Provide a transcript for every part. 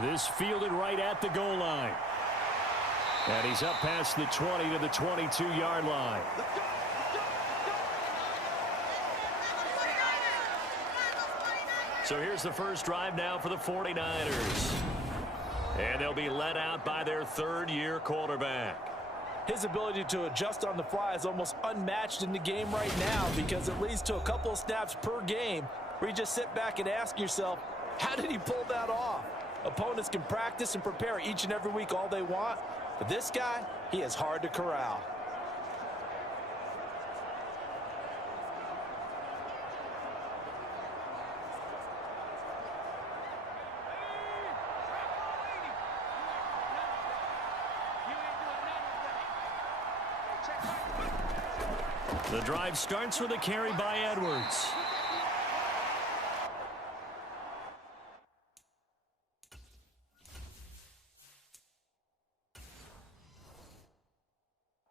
This fielded right at the goal line. And he's up past the 20 to the 22-yard line. So here's the first drive now for the 49ers. And they'll be led out by their third-year quarterback. His ability to adjust on the fly is almost unmatched in the game right now because it leads to a couple of snaps per game where you just sit back and ask yourself, how did he pull that off? Opponents can practice and prepare each and every week all they want, but this guy, he is hard to corral. The drive starts with a carry by Edwards.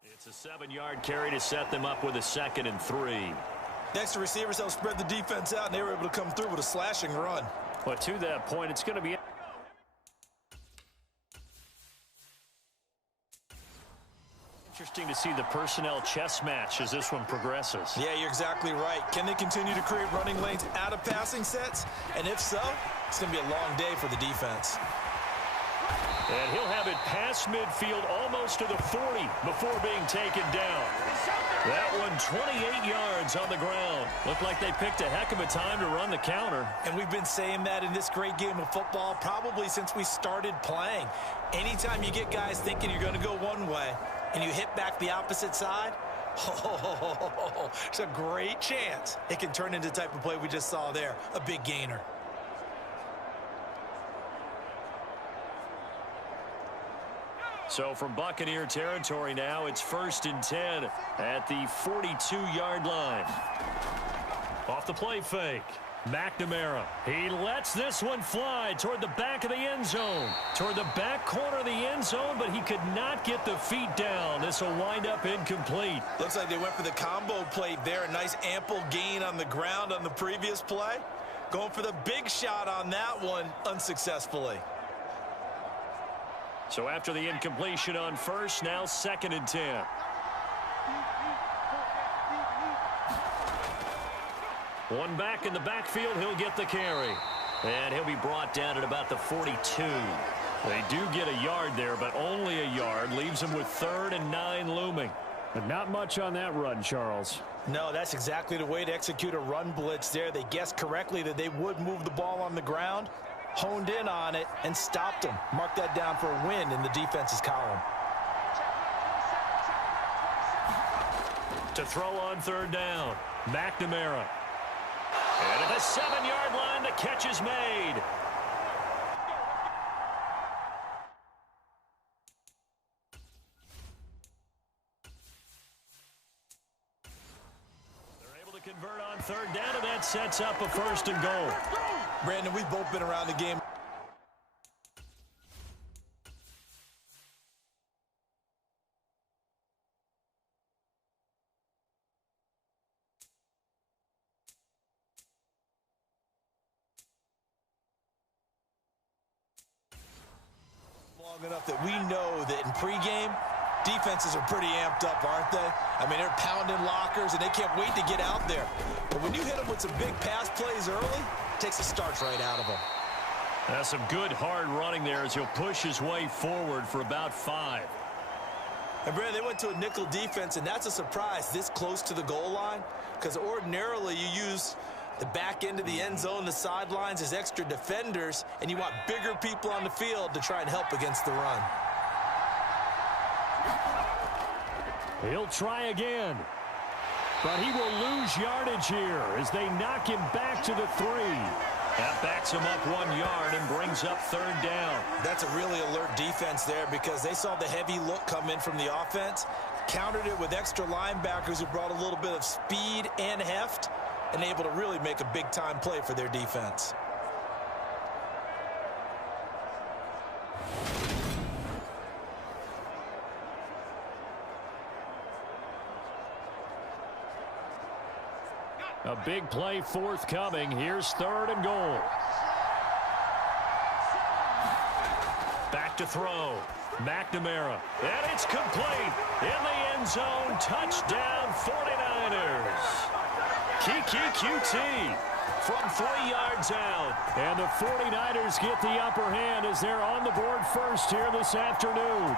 It's a 7-yard carry to set them up with a 2nd and 3. Next to receivers help spread the defense out, and they were able to come through with a slashing run. But to that point, it's going to be interesting to see the personnel chess match as this one progresses. Yeah, you're exactly right. Can they continue to create running lanes out of passing sets? And if so, it's going to be a long day for the defense. And he'll have it past midfield almost to the 40 before being taken down. That one 28 yards on the ground. Looked like they picked a heck of a time to run the counter. And we've been saying that in this great game of football probably since we started playing. Anytime you get guys thinking you're going to go one way and you hit back the opposite side, it's a great chance it can turn into the type of play we just saw there, a big gainer. So from Buccaneer territory now, it's 1st and 10 at the 42-yard line. Off the play fake. McNamara. He lets this one fly toward the back of the end zone. Toward the back corner of the end zone, but he could not get the feet down. This will wind up incomplete. Looks like they went for the combo play there. A nice ample gain on the ground on the previous play. Going for the big shot on that one unsuccessfully. So after the incompletion on first, now 2nd and 10. One back in the backfield, he'll get the carry. And he'll be brought down at about the 42. They do get a yard there, but only a yard. Leaves them with 3rd and 9 looming. But not much on that run, Charles. No, that's exactly the way to execute a run blitz there. They guessed correctly that they would move the ball on the ground, honed in on it, and stopped them. Mark that down for a win in the defense's column. To throw on 3rd down, McNamara. And at the 7-yard line, the catch is made. They're able to convert on 3rd down, and that sets up a 1st and goal. Brandon, we've both been around the game long enough that we know that in pregame, defenses are pretty amped up, aren't they? I mean, they're pounding lockers, and they can't wait to get out there. But when you hit them with some big pass plays early, it takes the starch right out of them. That's some good hard running there as he'll push his way forward for about 5. And, Brad, they went to a nickel defense, and that's a surprise this close to the goal line because ordinarily you use the back end of the end zone, the sidelines as extra defenders, and you want bigger people on the field to try and help against the run. He'll try again. But he will lose yardage here as they knock him back to the 3. That backs him up 1 yard and brings up 3rd down. That's a really alert defense there because they saw the heavy look come in from the offense, countered it with extra linebackers who brought a little bit of speed and heft, and able to really make a big-time play for their defense. A big play forthcoming. Here's 3rd and goal. Back to throw. McNamara. And it's complete. In the end zone. Touchdown 49ers. Kiki QT from 3 yards out. And the 49ers get the upper hand as they're on the board first here this afternoon.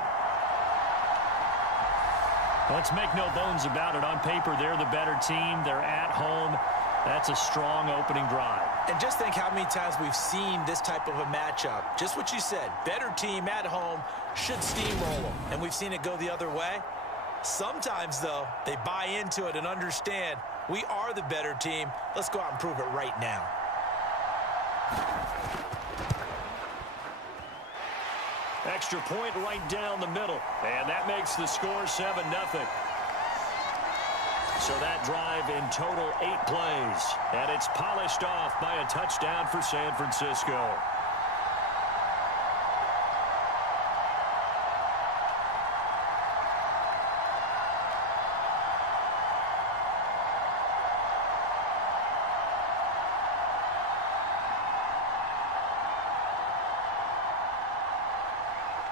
Let's make no bones about it. On paper, they're the better team. They're at home. That's a strong opening drive. And just think how many times we've seen this type of a matchup. Just what you said, better team at home should steamroll them. And we've seen it go the other way. Sometimes, though, they buy into it and understand we are the better team. Let's go out and prove it right now. Extra point right down the middle. And that makes the score 7-0. So that drive in total 8 plays. And it's polished off by a touchdown for San Francisco.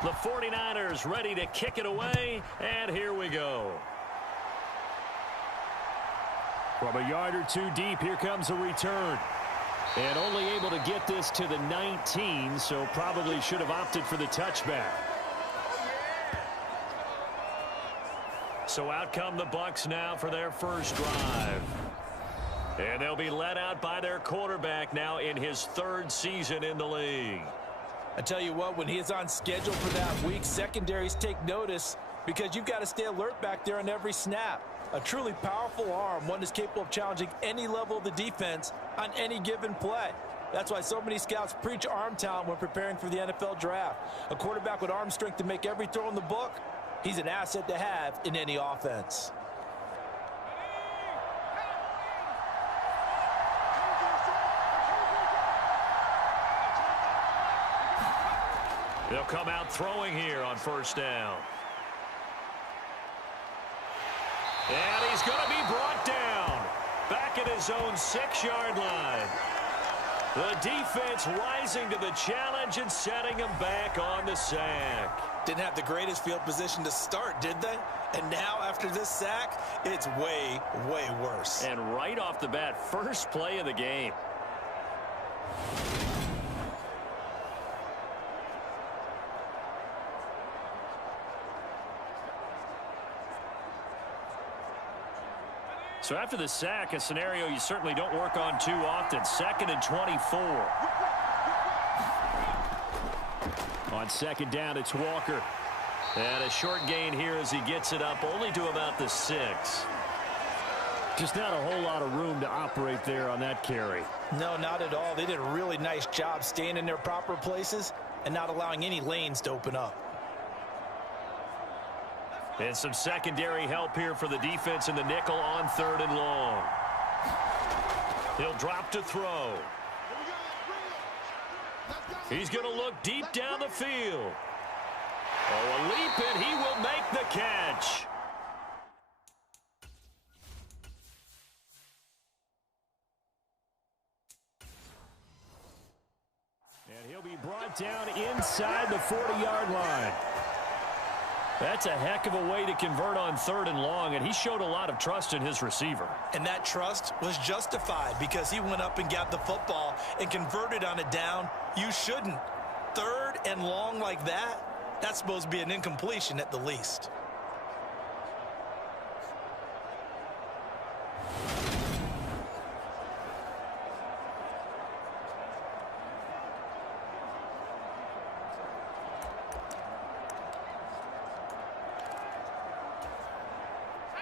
The 49ers ready to kick it away, and here we go. From a yard or two deep, here comes a return. And only able to get this to the 19, so probably should have opted for the touchback. So out come the Bucs now for their first drive. And they'll be led out by their quarterback now in his 3rd season in the league. I tell you what, when he is on schedule for that week, secondaries take notice because you've got to stay alert back there on every snap. A truly powerful arm, one is capable of challenging any level of the defense on any given play. That's why so many scouts preach arm talent when preparing for the NFL draft. A quarterback with arm strength to make every throw in the book, he's an asset to have in any offense. They'll come out throwing here on first down. And he's going to be brought down back at his own 6-yard line. The defense rising to the challenge and setting him back on the sack. Didn't have the greatest field position to start, did they? And now after this sack, it's way, way worse. And right off the bat, first play of the game. So after the sack, a scenario you certainly don't work on too often. 2nd and 24. On 2nd down, it's Walker. And a short gain here as he gets it up only to about the 6. Just not a whole lot of room to operate there on that carry. No, not at all. They did a really nice job staying in their proper places and not allowing any lanes to open up. And some secondary help here for the defense in the nickel on 3rd and long. He'll drop to throw. He's going to look deep down the field. Oh, a leap, and he will make the catch. And he'll be brought down inside the 40-yard line. That's a heck of a way to convert on 3rd and long, and he showed a lot of trust in his receiver. And that trust was justified because he went up and got the football and converted on a down. You shouldn't. 3rd and long like that, that's supposed to be an incompletion at the least.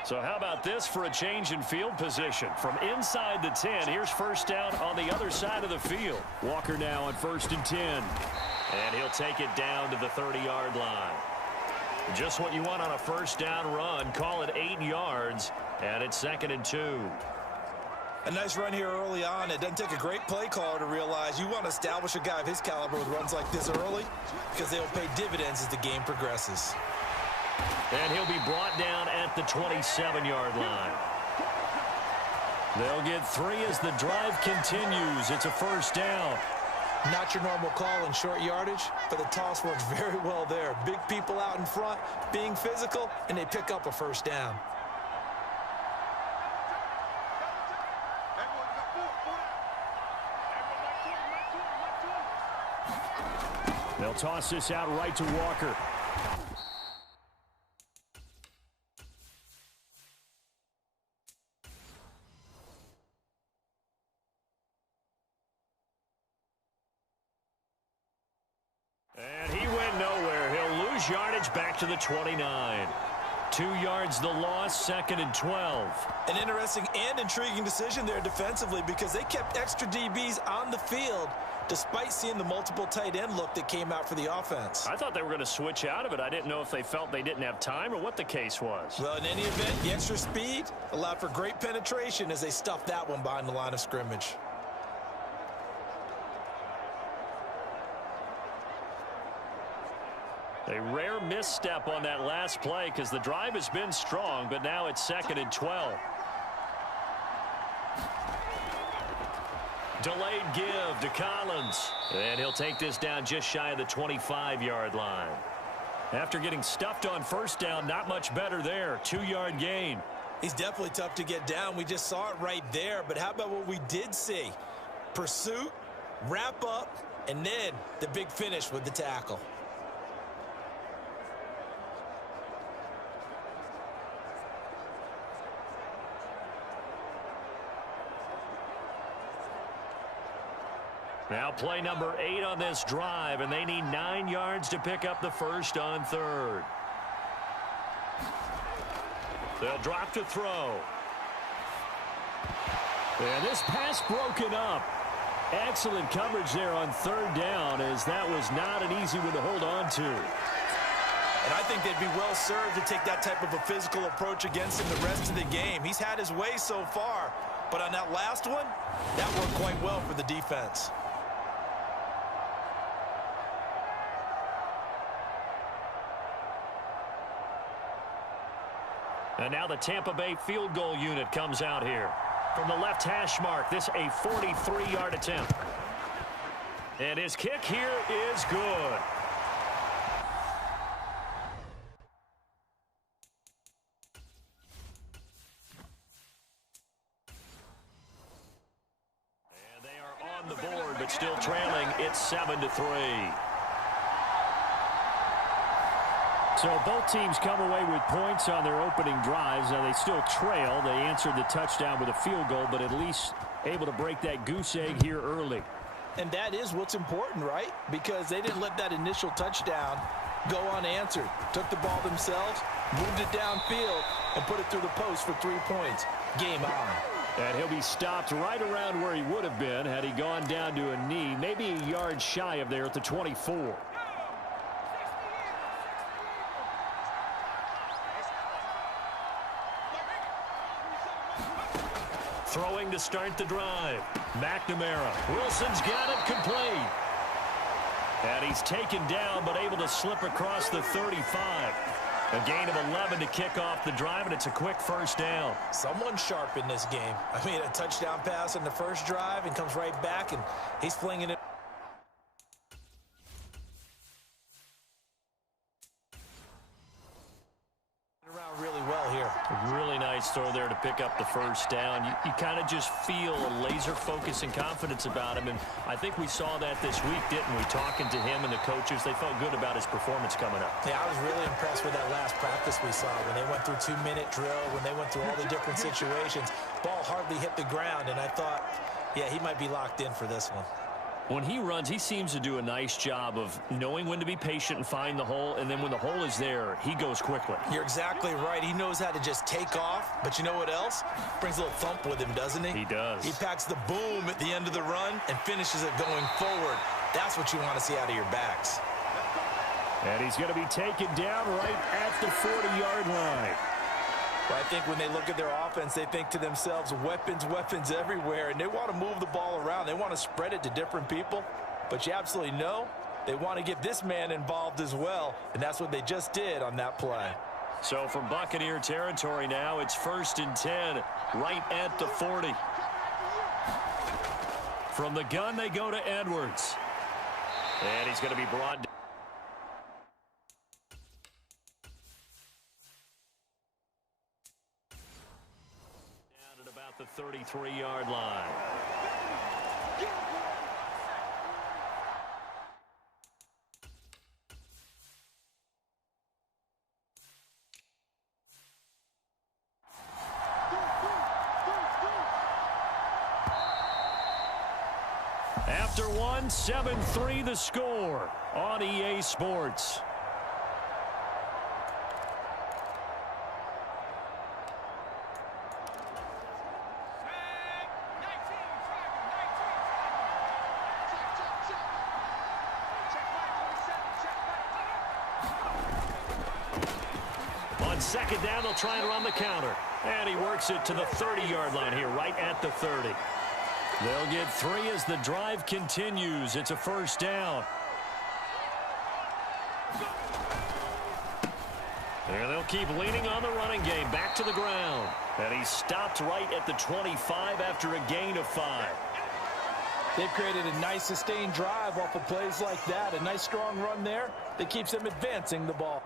So how about this for a change in field position? From inside the 10, here's first down on the other side of the field. Walker now on 1st and 10. And he'll take it down to the 30-yard line. Just what you want on a first down run. Call it 8 yards, and it's 2nd and 2. A nice run here early on. It doesn't take a great play caller to realize you want to establish a guy of his caliber with runs like this early because they'll pay dividends as the game progresses. And he'll be brought down at the 27-yard line. They'll get 3 as the drive continues. It's a first down. Not your normal call in short yardage, but the toss works very well there. Big people out in front, being physical, and they pick up a first down. They'll toss this out right to Walker. And he went nowhere. He'll lose yardage back to the 29. 2 yards the loss, 2nd and 12. An interesting and intriguing decision there defensively because they kept extra DBs on the field despite seeing the multiple tight end look that came out for the offense. I thought they were going to switch out of it. I didn't know if they felt they didn't have time or what the case was. Well, in any event, the extra speed allowed for great penetration as they stuffed that one behind the line of scrimmage. A rare misstep on that last play because the drive has been strong, but now it's 2nd and 12. Delayed give to Collins. And he'll take this down just shy of the 25-yard line. After getting stuffed on first down, not much better there. 2-yard gain. He's definitely tough to get down. We just saw it right there. But how about what we did see? Pursuit, wrap up, and then the big finish with the tackle. Now play number 8 on this drive, and they need 9 yards to pick up the first on 3rd. They'll drop to throw. And this pass broken up. Excellent coverage there on 3rd down, as that was not an easy one to hold on to. And I think they'd be well served to take that type of a physical approach against him the rest of the game. He's had his way so far, but on that last one, that worked quite well for the defense. And now the Tampa Bay field goal unit comes out here. From the left hash mark, this a 43-yard attempt. And his kick here is good. And they are on the board, but still trailing. It's 7-3. So both teams come away with points on their opening drives. Now they still trail. They answered the touchdown with a field goal, but at least able to break that goose egg here early. And that is what's important, right? Because they didn't let that initial touchdown go unanswered. Took the ball themselves, moved it downfield, and put it through the post for 3 points. Game on. And he'll be stopped right around where he would have been had he gone down to a knee, maybe a yard shy of there at the 24. Throwing to start the drive. McNamara. Wilson's got it complete. And he's taken down but able to slip across the 35. A gain of 11 to kick off the drive, and it's a quick first down. Someone sharp in this game. I mean, a touchdown pass in the first drive and comes right back, and he's flinging it. Around really well here. A really nice throw there to pick up the first down. You kind of just feel a laser focus and confidence about him, and I think we saw that this week, didn't we? Talking to him and the coaches, they felt good about his performance coming up. Yeah, I was really impressed with that last practice we saw when they went through 2-minute drill, when they went through all the different situations. Ball hardly hit the ground, and I thought, yeah, he might be locked in for this one. When he runs, he seems to do a nice job of knowing when to be patient and find the hole, and then when the hole is there, he goes quickly. You're exactly right. He knows how to just take off, but you know what else? Brings a little thump with him, doesn't he? He does. He packs the boom at the end of the run and finishes it going forward. That's what you want to see out of your backs. And he's going to be taken down right at the 40-yard line. But I think when they look at their offense, they think to themselves, weapons, weapons everywhere, and they want to move the ball around. They want to spread it to different people. But you absolutely know they want to get this man involved as well, and that's what they just did on that play. So from Buccaneer territory now, it's 1st and 10, right at the 40. From the gun, they go to Edwards. And he's going to be brought down. At about the 33-yard line. After one, 7-3 the score on EA Sports. On second down, they'll try and run the counter. And he works it to the 30-yard line here, right at the 30. They'll get 3 as the drive continues. It's a 1st down. And they'll keep leaning on the running game. Back to the ground. And he's stopped right at the 25 after a gain of 5. They've created a nice sustained drive off of plays like that. A nice strong run there that keeps them advancing the ball.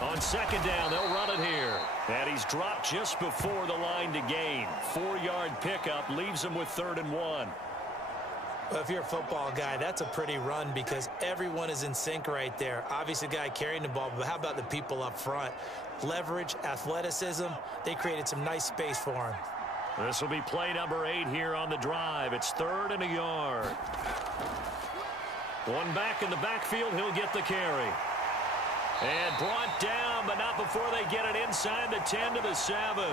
On second down, they'll run it here. And he's dropped just before the line to gain. 4-yard pickup leaves him with 3rd and 1. Well, if you're a football guy, that's a pretty run because everyone is in sync right there. Obviously, the guy carrying the ball, but how about the people up front? Leverage, athleticism, they created some nice space for him. This will be play number 8 here on the drive. It's 3rd and a yard. One back in the backfield, he'll get the carry. And brought down, but not before they get it inside the 10 to the 7.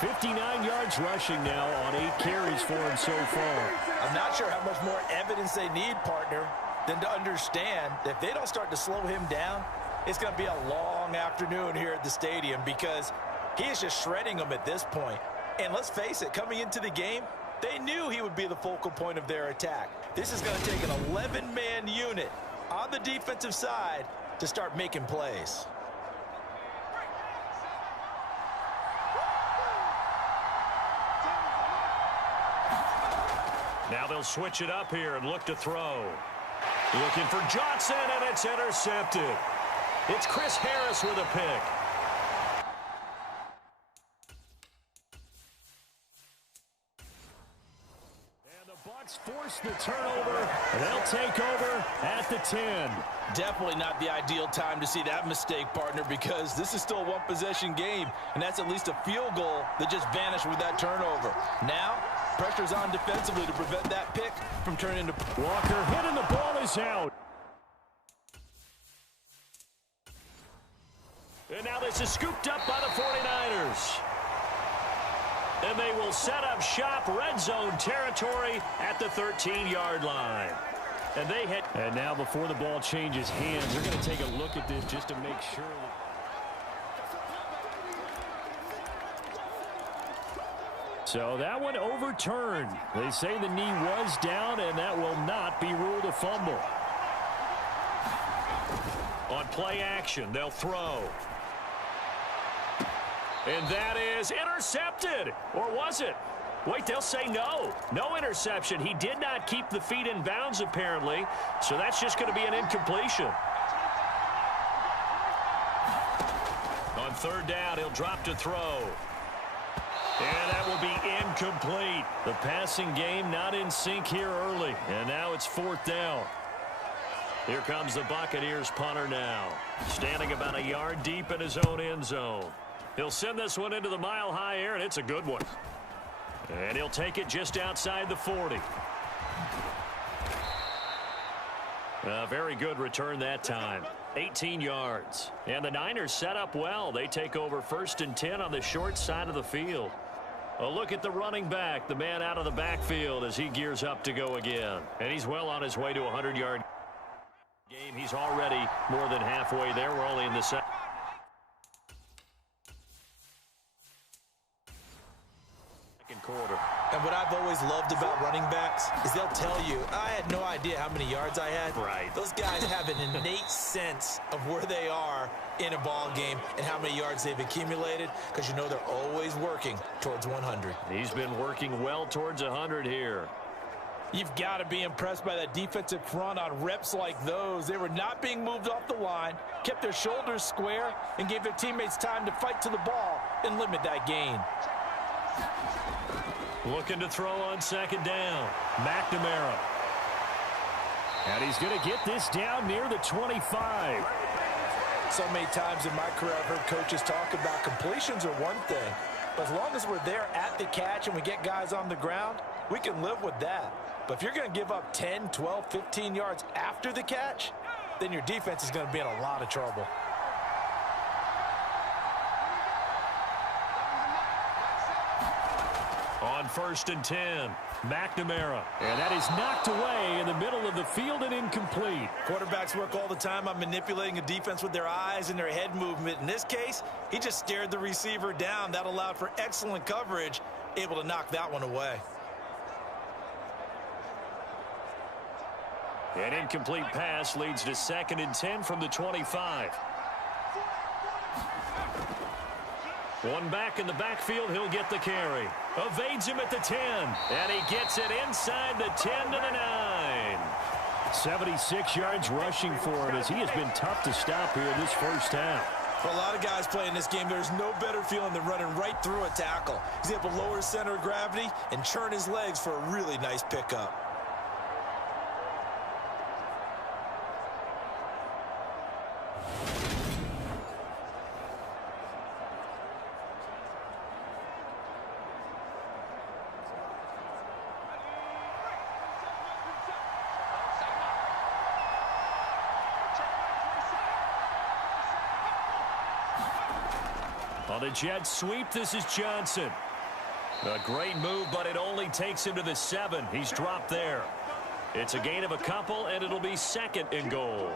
59 yards rushing now on 8 carries for him so far. I'm not sure how much more evidence they need, partner, than to understand that if they don't start to slow him down, it's going to be a long afternoon here at the stadium because he is just shredding them at this point. And let's face it, coming into the game, they knew he would be the focal point of their attack. This is going to take an 11-man unit on the defensive side to start making plays. Now they'll switch it up here and look to throw. Looking for Johnson, and it's intercepted. It's Chris Harris with a pick. And the Bucs force the turnover. They'll take over at the 10. Definitely not the ideal time to see that mistake, partner, because this is still a one-possession game, and that's at least a field goal that just vanished with that turnover. Now, pressure's on defensively to prevent that pick from turning into... Walker hit and the ball is out. And now this is scooped up by the 49ers. And they will set up shop, red zone territory at the 13-yard line. And they hit. And now before the ball changes hands, they're going to take a look at this just to make sure that... So that one overturned. They say the knee was down, and that will not be ruled a fumble. On play action, they'll throw. And that is intercepted. Or was it? Wait, they'll say no. No interception. He did not keep the feet in bounds, apparently. So that's just going to be an incompletion. On 3rd down, he'll drop to throw. And that will be incomplete. The passing game not in sync here early. And now it's 4th down. Here comes the Buccaneers punter now. Standing about a yard deep in his own end zone. He'll send this one into the mile-high air, and it's a good one. And he'll take it just outside the 40. A very good return that time. 18 yards. And the Niners set up well. They take over 1st and 10 on the short side of the field. A look at the running back, the man out of the backfield as he gears up to go again. And he's well on his way to a 100-yard game. He's already more than halfway there. We're only in the second. quarter. And what I've always loved about running backs is they'll tell you, I had no idea how many yards I had. Right. Those guys have an innate sense of where they are in a ball game and how many yards they've accumulated, because you know they're always working towards 100. He's been working well towards 100 here. You've got to be impressed by that defensive front on reps like those. They were not being moved off the line, kept their shoulders square, and gave their teammates time to fight to the ball and limit that gain. Looking to throw on second down. McNamara. And he's going to get this down near the 25. So many times in my career I've heard coaches talk about completions are one thing, but as long as we're there at the catch and we get guys on the ground, we can live with that. But if you're going to give up 10, 12, 15 yards after the catch, then your defense is going to be in a lot of trouble. On 1st and 10, McNamara. And that is knocked away in the middle of the field and incomplete. Quarterbacks work all the time on manipulating a defense with their eyes and their head movement. In this case, he just stared the receiver down. That allowed for excellent coverage, able to knock that one away. An incomplete pass leads to 2nd and 10 from the 25. One back in the backfield, he'll get the carry. Evades him at the 10, and he gets it inside the 10 to the 9. 76 yards rushing for him as he has been tough to stop here this first half. For a lot of guys playing this game, there's no better feeling than running right through a tackle. He's able to lower his center of gravity and churn his legs for a really nice pickup. On the jet sweep, this is Johnson. A great move, but it only takes him to the 7. He's dropped there. It's a gain of a couple, and it'll be 2nd and goal.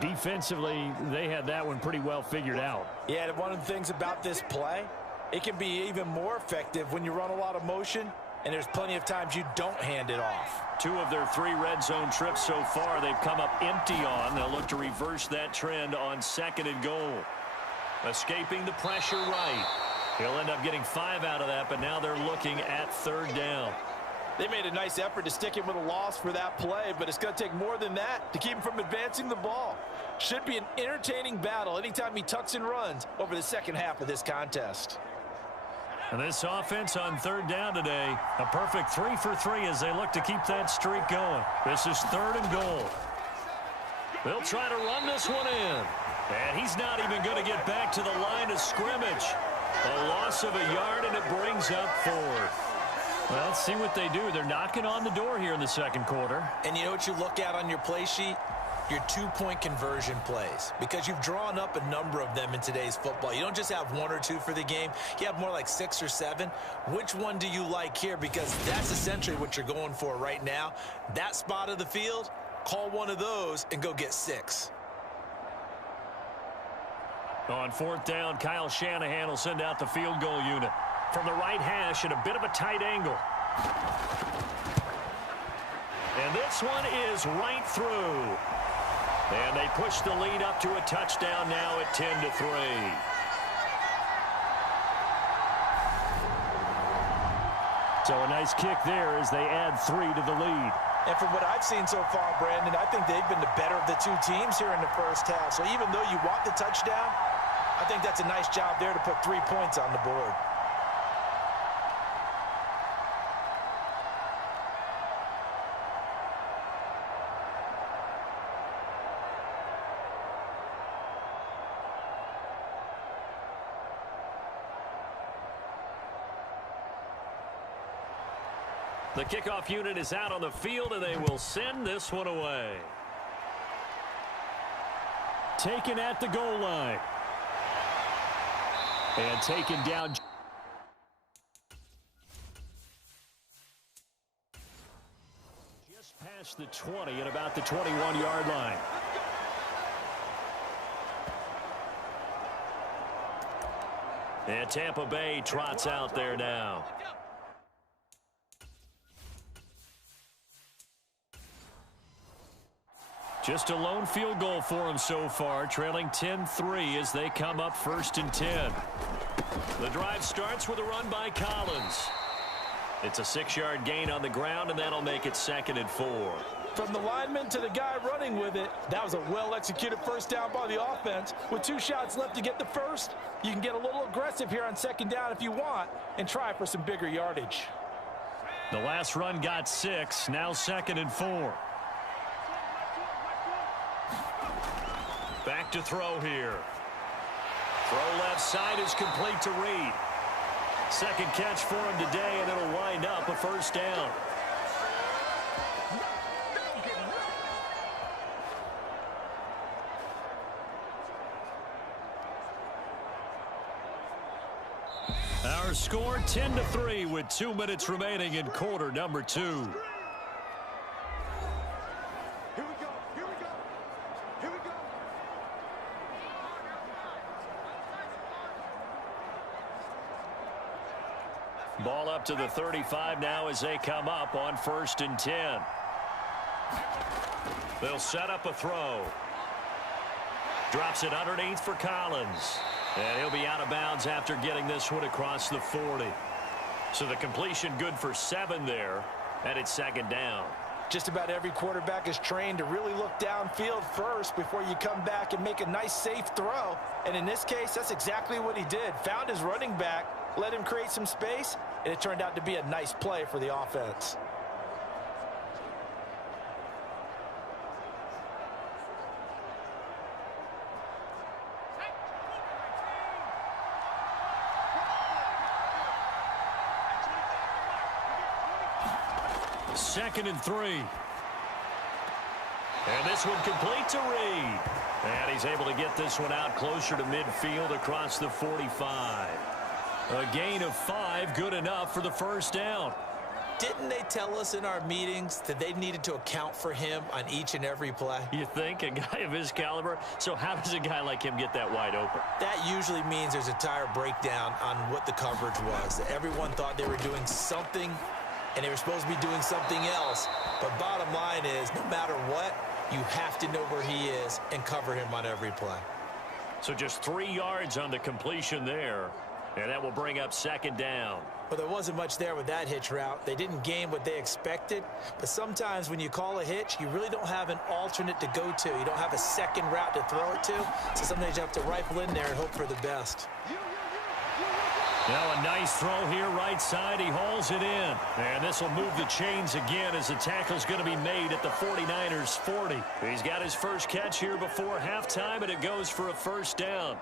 Defensively, they had that one pretty well figured out. Yeah, and one of the things about this play, it can be even more effective when you run a lot of motion, and there's plenty of times you don't hand it off. 2 of their 3 red zone trips so far, they've come up empty on. They'll look to reverse that trend on 2nd and goal. Escaping the pressure right. He'll end up getting 5 out of that, but now they're looking at 3rd down. They made a nice effort to stick him with a loss for that play, but it's going to take more than that to keep him from advancing the ball. Should be an entertaining battle anytime he tucks and runs over the second half of this contest. And this offense on 3rd down today, a perfect 3 for 3 as they look to keep that streak going. This is 3rd and goal. They'll try to run this one in. And he's not even going to get back to the line of scrimmage. A loss of a yard, and it brings up 4th. Well, let's see what they do. They're knocking on the door here in the second quarter. And you know what you look at on your play sheet? Your 2-point conversion plays, because you've drawn up a number of them in today's football. You don't just have 1 or 2 for the game. You have more like 6 or 7. Which one do you like here? Because that's essentially what you're going for right now. That spot of the field, call one of those and go get 6. On 4th down, Kyle Shanahan will send out the field goal unit. From the right hash at a bit of a tight angle. And this one is right through. And they push the lead up to a touchdown now at 10 to 3. So a nice kick there as they add 3 to the lead. And from what I've seen so far, Brandon, I think they've been the better of the 2 teams here in the first half. So even though you want the touchdown, I think that's a nice job there to put 3 points on the board. The kickoff unit is out on the field, and they will send this one away. Taken at the goal line. And taken down. Just past the 20 at about the 21-yard line. And Tampa Bay trots out there now. Just a lone field goal for them so far, trailing 10-3 as they come up 1st and 10. The drive starts with a run by Collins. It's a 6-yard gain on the ground, and that'll make it 2nd and 4. From the lineman to the guy running with it, that was a well-executed first down by the offense. With 2 shots left to get the first, you can get a little aggressive here on 2nd down if you want and try for some bigger yardage. The last run got 6, now 2nd and 4. Back to throw here. Throw left side is complete to Reed. Second catch for him today, and it'll wind up a first down. Our score 10-3 with 2 minutes remaining in quarter number 2. Ball up to the 35 now as they come up on 1st and 10. They'll set up a throw. Drops it underneath for Collins. And he'll be out of bounds after getting this one across the 40. So the completion good for 7 there, and it's 2nd down. Just about every quarterback is trained to really look downfield first before you come back and make a nice, safe throw. And in this case, that's exactly what he did. Found his running back, let him create some space, and it turned out to be a nice play for the offense. Second and 3. And this one complete to Reed. And he's able to get this one out closer to midfield across the 45. A gain of 5, good enough for the first down. Didn't they tell us in our meetings that they needed to account for him on each and every play? You think? A guy of his caliber? So how does a guy like him get that wide open? That usually means there's a tire breakdown on what the coverage was. Everyone thought they were doing something, and they were supposed to be doing something else. But bottom line is, no matter what, you have to know where he is and cover him on every play. So just 3 yards on the completion there, and that will bring up 2nd down. Well, there wasn't much there with that hitch route. They didn't gain what they expected. But sometimes when you call a hitch, you really don't have an alternate to go to. You don't have a second route to throw it to. So sometimes you have to rifle in there and hope for the best. Now a nice throw here right side. He hauls it in. And this will move the chains again as the tackle's going to be made at the 49ers 40. He's got his first catch here before halftime, and it goes for a first down.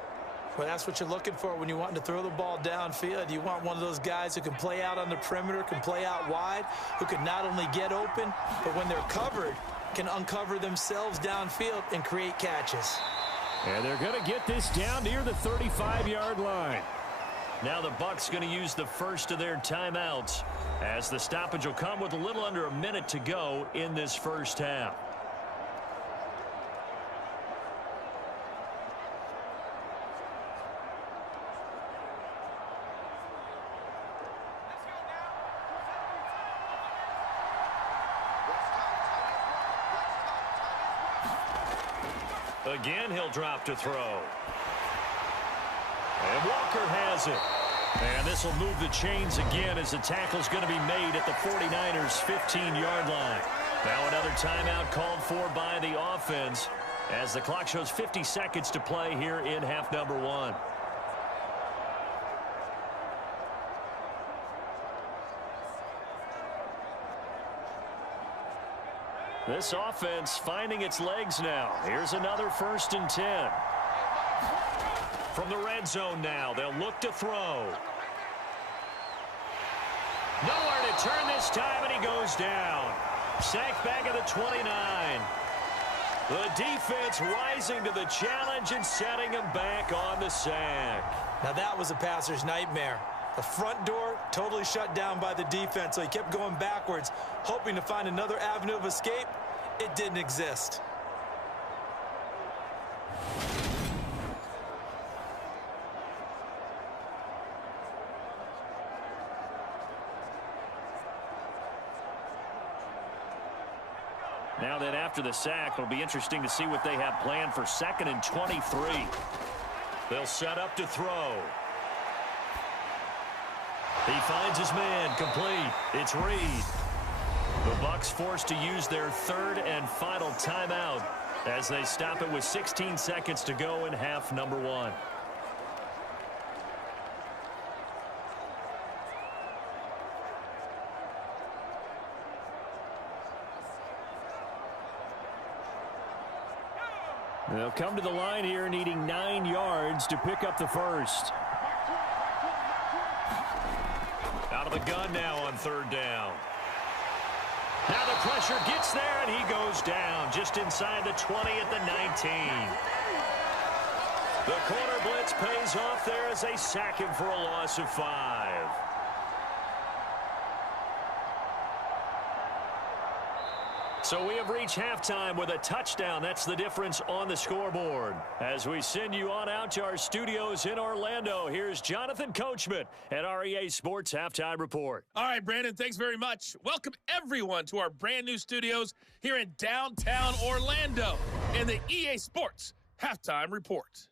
Well, that's what you're looking for when you want to throw the ball downfield. You want one of those guys who can play out on the perimeter, can play out wide, who can not only get open, but when they're covered, can uncover themselves downfield and create catches. And they're going to get this down near the 35-yard line. Now the Bucs going to use the first of their timeouts as the stoppage will come with a little under a minute to go in this first half. Again, he'll drop to throw. And Walker has it. And this will move the chains again as the tackle's going to be made at the 49ers' 15-yard line. Now another timeout called for by the offense as the clock shows 50 seconds to play here in half number 1. This offense finding its legs now. Here's another 1st and 10. From the red zone now, they'll look to throw. Nowhere to turn this time, and he goes down. Sacked back at the 29. The defense rising to the challenge and setting him back on the sack. Now that was a passer's nightmare. The front door totally shut down by the defense, so he kept going backwards, hoping to find another avenue of escape. It didn't exist. Now that after the sack. It'll be interesting to see what they have planned for 2nd and 23. They'll set up to throw. He finds his man, complete. It's Reed. The Bucs forced to use their 3rd and final timeout as they stop it with 16 seconds to go in half number 1. They'll come to the line here needing 9 yards to pick up the first. Out of the gun now on 3rd down. Now the pressure gets there, and he goes down just inside the 20 at the 19. The corner blitz pays off there as they sack him for a loss of 5. So we have reached halftime with a touchdown. That's the difference on the scoreboard. As we send you on out to our studios in Orlando, here's Jonathan Coachman at REA Sports Halftime Report. All right, Brandon, thanks very much. Welcome, everyone, to our brand new studios here in downtown Orlando in the EA Sports Halftime Report.